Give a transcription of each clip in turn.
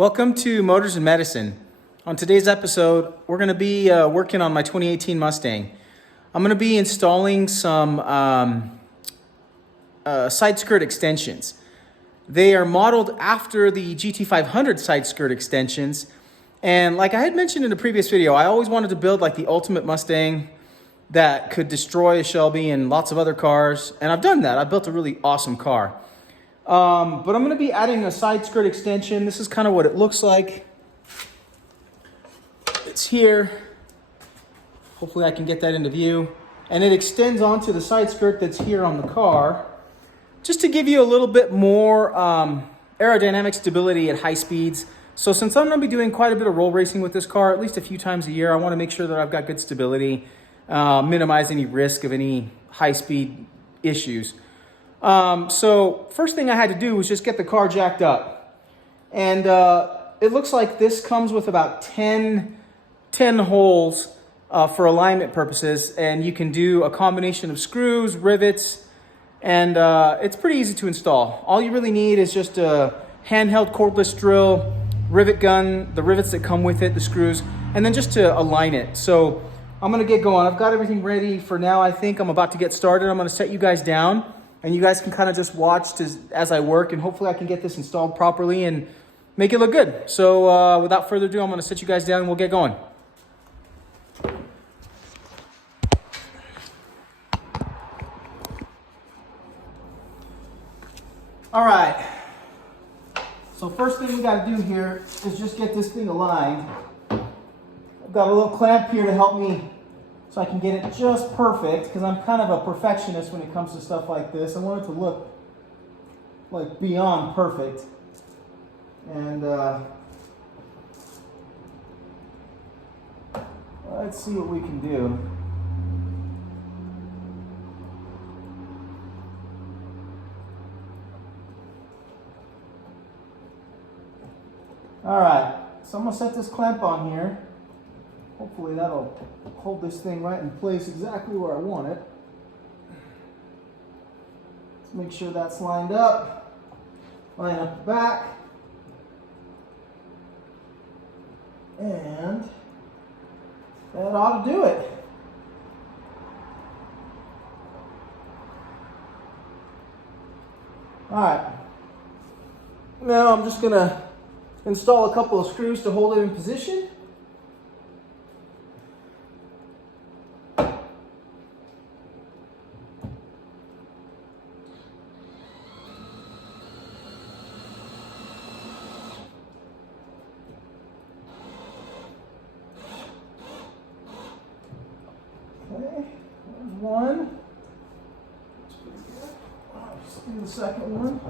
Welcome to Motors and Medicine. On today's episode, we're going to be working on my 2018 Mustang. I'm going to be installing some side skirt extensions. They are modeled after the GT500 side skirt extensions. And like I had mentioned in the previous video, I always wanted to build like the ultimate Mustang that could destroy a Shelby and lots of other cars. And I've done that. I built a really awesome car. But I'm going to be adding a side skirt extension. This is kind of what it looks like. It's here. Hopefully I can get that into view. And it extends onto the side skirt that's here on the car, just to give you a little bit more aerodynamic stability at high speeds. So since I'm going to be doing quite a bit of roll racing with this car, at least a few times a year, I want to make sure that I've got good stability, minimize any risk of any high speed issues. So first thing I had to do was just get the car jacked up. And it looks like this comes with about 10 holes for alignment purposes. And you can do a combination of screws, rivets, and it's pretty easy to install. All you really need is just a handheld cordless drill, rivet gun, the rivets that come with it, the screws, and then just to align it. So I'm going to get going. I've got everything ready for now. I think I'm about to get started. I'm going to set you guys down, and you guys can kind of just watch as I work, and hopefully I can get this installed properly and make it look good. So without further ado, I'm going to set you guys down and we'll get going. All right. So first thing we got to do here is just get this thing aligned. I've got a little clamp here to help me so I can get it just perfect, because I'm kind of a perfectionist when it comes to stuff like this. I want it to look like beyond perfect. And let's see what we can do. All right, so I'm gonna set this clamp on here. Hopefully that'll hold this thing right in place exactly where I want it. Let's make sure that's lined up. Line up the back. And that ought to do it. All right. Now I'm just gonna install a couple of screws to hold it in position. Okay, there's one. That's pretty good. Let's do the second one.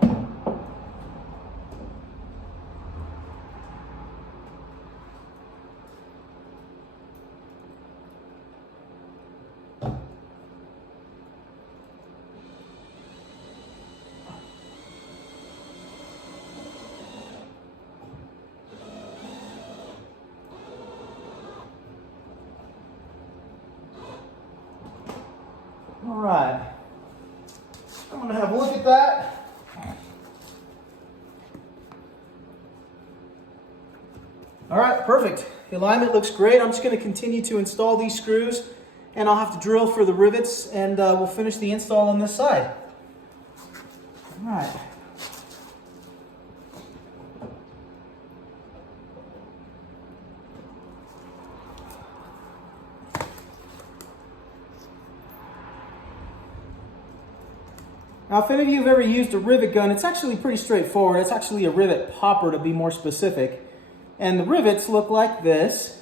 All right, I'm gonna have a look at that. All right, perfect. The alignment looks great. I'm just gonna continue to install these screws, and I'll have to drill for the rivets, and we'll finish the install on this side. All right. Now, if any of you have ever used a rivet gun, it's actually pretty straightforward. It's actually a rivet popper, to be more specific. And the rivets look like this.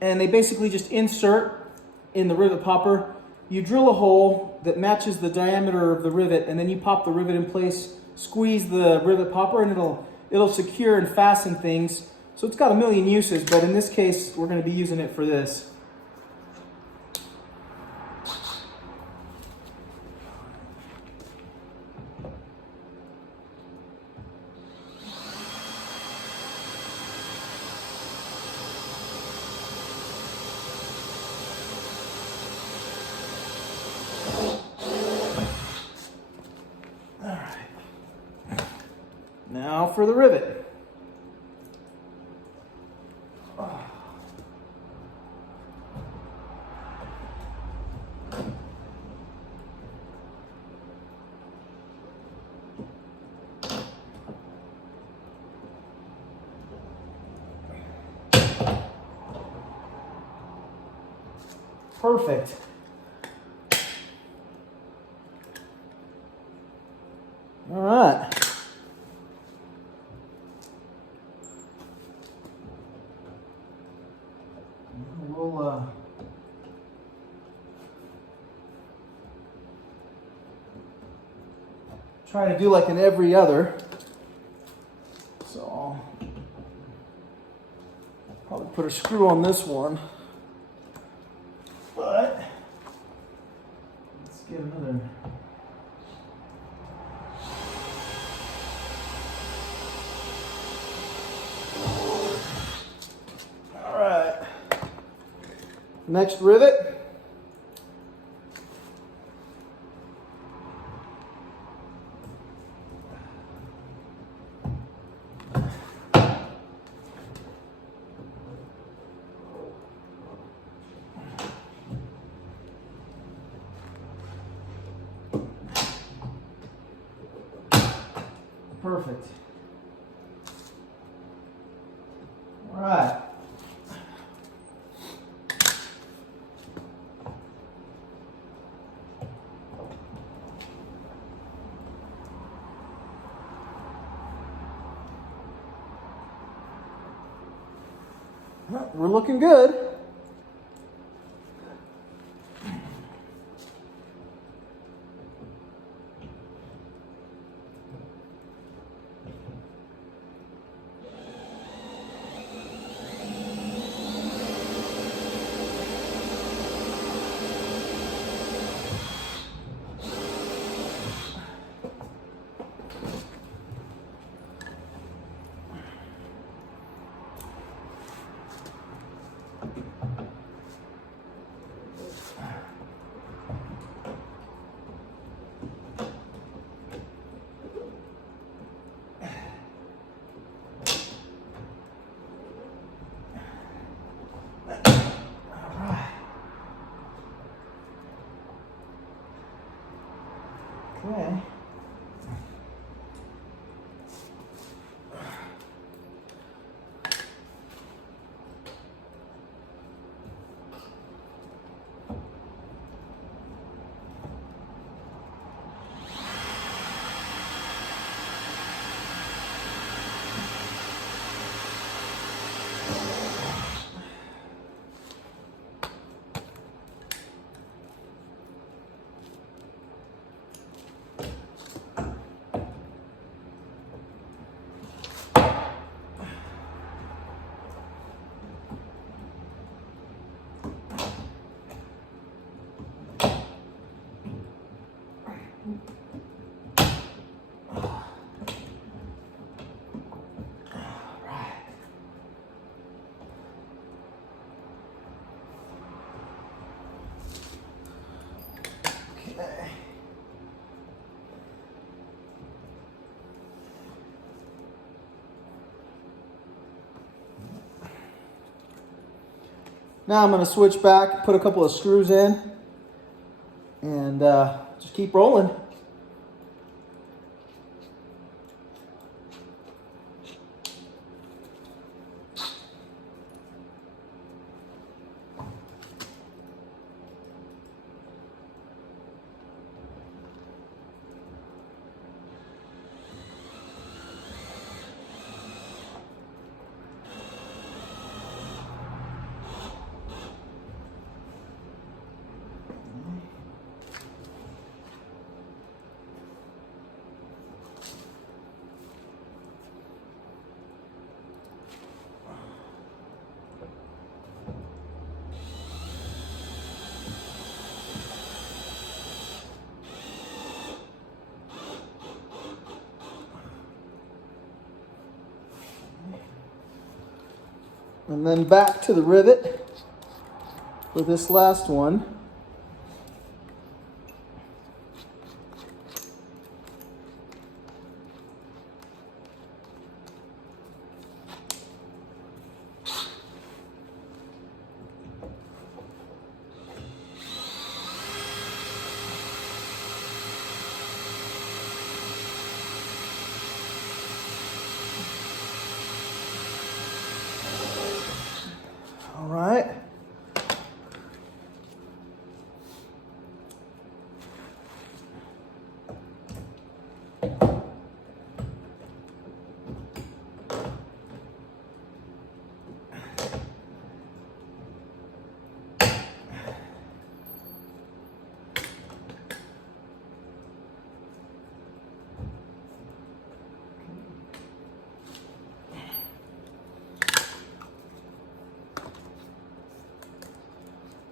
And they basically just insert in the rivet popper. You drill a hole that matches the diameter of the rivet, and then you pop the rivet in place, squeeze the rivet popper, and it'll secure and fasten things. So it's got a million uses, but in this case, we're going to be using it for this. Now for the rivet. Perfect. All right. We'll try to do like in every other. So I'll probably put a screw on this one. But let's get another. All right. Next rivet. Perfect. All right. Well, we're looking good. Okay. Now I'm going to switch back, put a couple of screws in, and just keep rolling. And then back to the rivet for this last one. All right.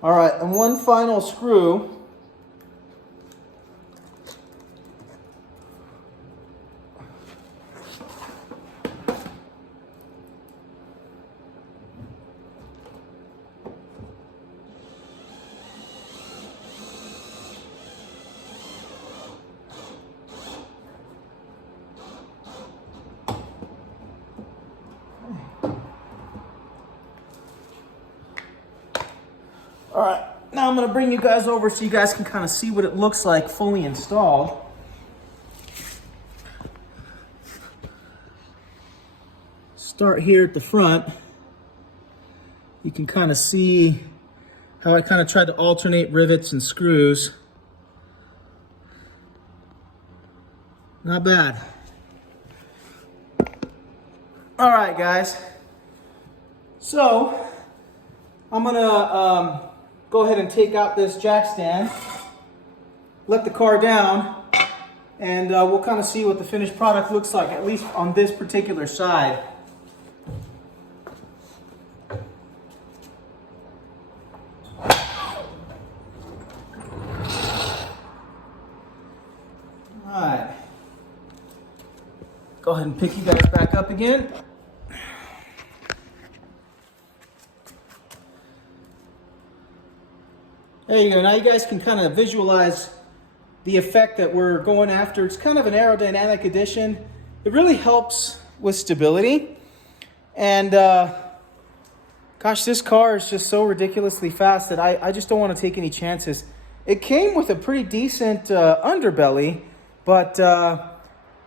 All right, and one final screw. All right, now I'm gonna bring you guys over so you guys can kind of see what it looks like fully installed. Start here at the front. You can kind of see how I kind of tried to alternate rivets and screws. Not bad. All right, guys. So I'm gonna go ahead and take out this jack stand, let the car down, and we'll kind of see what the finished product looks like, at least on this particular side. All right. Go ahead and pick you guys back up again. There you go. Now you guys can kind of visualize the effect that we're going after. It's kind of an aerodynamic addition. It really helps with stability. And gosh, this car is just so ridiculously fast that I just don't want to take any chances. It came with a pretty decent underbelly, but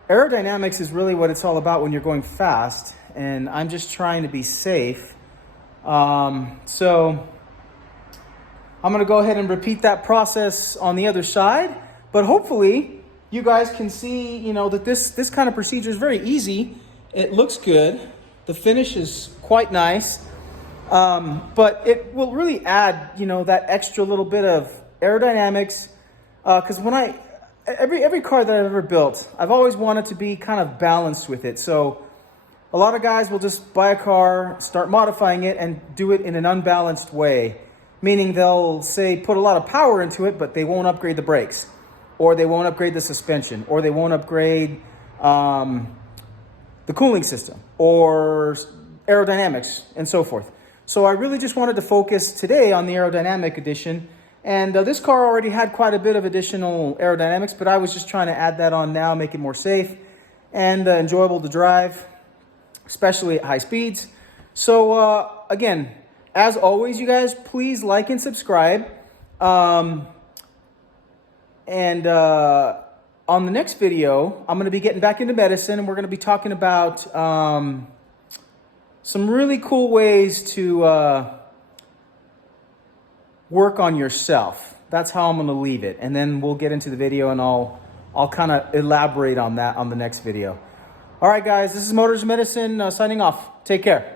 aerodynamics is really what it's all about when you're going fast. And I'm just trying to be safe. So I'm gonna go ahead and repeat that process on the other side, but hopefully you guys can see, you know, that this kind of procedure is very easy. It looks good. The finish is quite nice, but it will really add, you know, that extra little bit of aerodynamics. Because when every car that I've ever built, I've always wanted to be kind of balanced with it. So a lot of guys will just buy a car, start modifying it, and do it in an unbalanced way. Meaning they'll say put a lot of power into it, but they won't upgrade the brakes, or they won't upgrade the suspension, or they won't upgrade the cooling system, or aerodynamics, and so forth. So I really just wanted to focus today on the aerodynamic edition. And this car already had quite a bit of additional aerodynamics, but I was just trying to add that on now, make it more safe and enjoyable to drive, especially at high speeds. So again, as always, you guys, please like and subscribe. On the next video, I'm going to be getting back into medicine, and we're going to be talking about some really cool ways to work on yourself. That's how I'm going to leave it. And then we'll get into the video, and I'll kind of elaborate on that on the next video. All right, guys, this is Motors Medicine signing off. Take care.